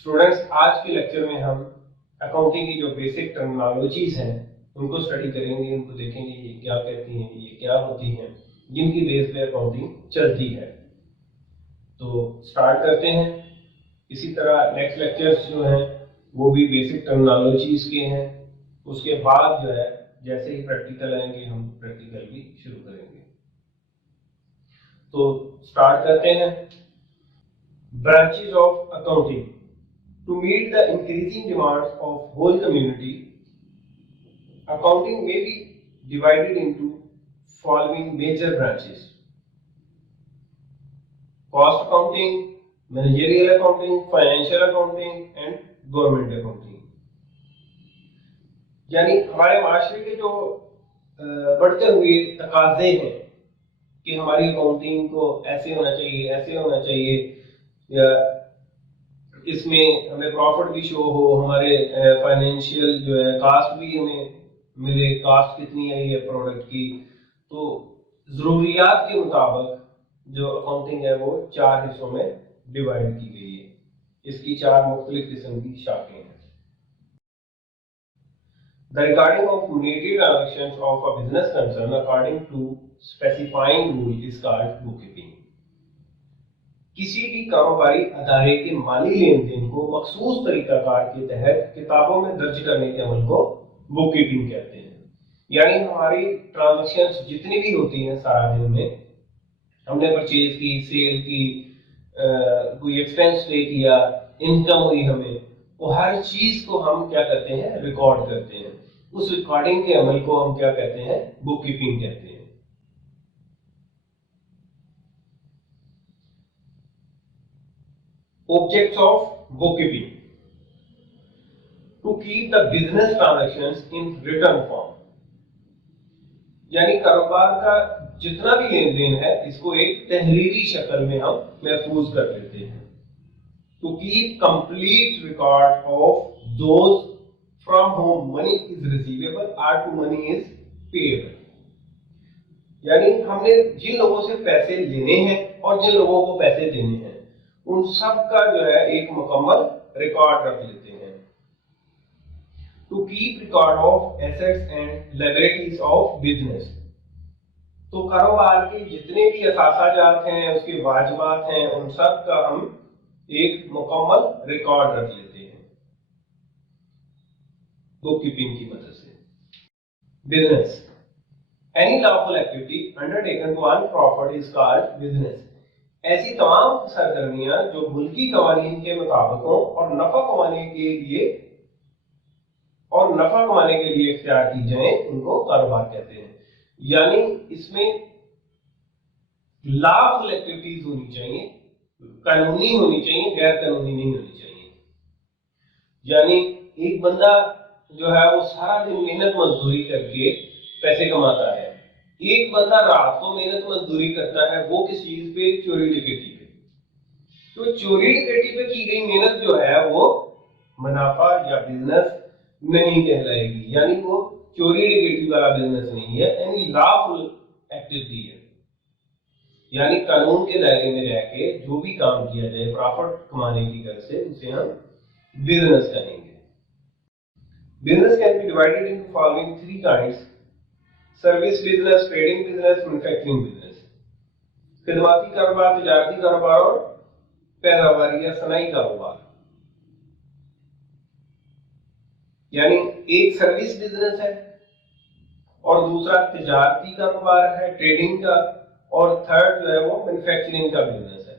Students, आज के lecture में हम अकाउंटिंग की जो बेसिक टर्मिनोलॉजीज हैं उनको स्टडी करेंगे, उनको देखेंगे ये क्या कहती हैं, ये क्या होती हैं, जिनकी बेस पे अकाउंटिंग चलती है। तो स्टार्ट करते हैं। इसी तरह नेक्स्ट लेक्चर्स जो हैं वो भी बेसिक टर्मिनोलॉजीज के हैं। उसके बाद जो है जैसे ही प्रैक्टिकल आएंगे हम प्रैक्टिकल भी शुरू करेंगे। तो स्टार्ट करते हैं। Branches of accounting. To meet the increasing demands of whole community, accounting may be divided into following major branches: cost accounting, managerial accounting, financial accounting and government accounting। यानी हमारे माशरे के जो बढ़ते हुए तकाजे हैं कि हमारी अकाउंटिंग को ऐसे होना चाहिए, ऐसे होना चाहिए, या इसमें हमें प्रॉफिट भी शो हो, हमारे फाइनेंशियल जो है कास्ट भी हमें मिले, कास्ट कितनी आई है प्रोडक्ट की। तो ज़रूरियात के मुताबिक जो अकाउंटिंग है वो 4 हिस्सों में डिवाइड की गई है। इसकी 4 मुख्तलिफ किस्म की शाखें हैं। The recording of monetary transactions of a business concern according to specifying rule is called bookkeeping। किसी भी कारोबारी अदारे के माली लेन देन को मखसूस तरीकाकार के तहत किताबों में दर्ज करने के अमल को बुक कीपिंग कहते हैं। यानी हमारी ट्रांजैक्शंस जितनी भी होती हैं सारा दिन में, हमने परचेज की, सेल की, कोई एक्सपेंस पे किया, इनकम हुई हमें, वो हर चीज को हम क्या करते हैं, रिकॉर्ड करते हैं। उस रिकॉर्डिंग के अमल को हम क्या कहते हैं, बुक कीपिंग कहते हैं। Objects of bookkeeping: to keep the business transactions in written form। यानी कारोबार का जितना भी लेन देन है इसको एक तहरीरी शक्ल में हम महफूज कर लेते हैं। To keep complete record of those from whom money is receivable or to money is payable। यानी हमने जिन लोगों से पैसे लेने हैं और जिन लोगों को पैसे देने हैं उन सब का जो है एक मुकम्मल रिकॉर्ड रख लेते हैं। To keep record of assets and liabilities of business. तो कारोबार के जितने भी असासाजात हैं, उसके वाजिबात हैं, उन सब का हम एक मुकम्मल रिकॉर्ड रख लेते हैं बुक कीपिंग की मदद से। Business: any lawful activity undertaken to earn profit is called business. ऐसी तमाम सरगर्मियां जो मुल्की कवानीन के मुताबिक हों और नफा कमाने के लिए इख्तियार की जाएं, उनको कारोबार कहते हैं। यानी इसमें लॉफुल एक्टिविटीज होनी चाहिए, कानूनी होनी चाहिए, गैर कानूनी नहीं होनी चाहिए। यानी एक बंदा जो है वो सारा दिन मेहनत मजदूरी करके पैसे कमाता है, एक बंदा रात को मेहनत मजदूरी करता है, वो किस चीज पे, चोरी डकैती पे। तो चोरी डकैती पे की गई मेहनत जो है वो मुनाफा या बिजनेस नहीं कहलाएगी, यानी वो चोरी डकैती वाला बिजनेस नहीं है, यानी लॉफुल एक्टिविटी है। यानी कानून के दायरे में रह के जो भी काम किया जाए प्रॉफिट कमाने की गर्ज से, उसे हम बिजनेस कहेंगे। Business can be divided into following 3 kinds: service business, trading business, manufacturing business. खिदमाती कारोबार, तिजारती कारोबार और पैदावारी या सनाई कारोबार। यानी एक सर्विस बिजनेस है और दूसरा तिजारती कारोबार है, ट्रेडिंग का, और थर्ड जो है वो मैन्युफैक्चरिंग का बिजनेस है।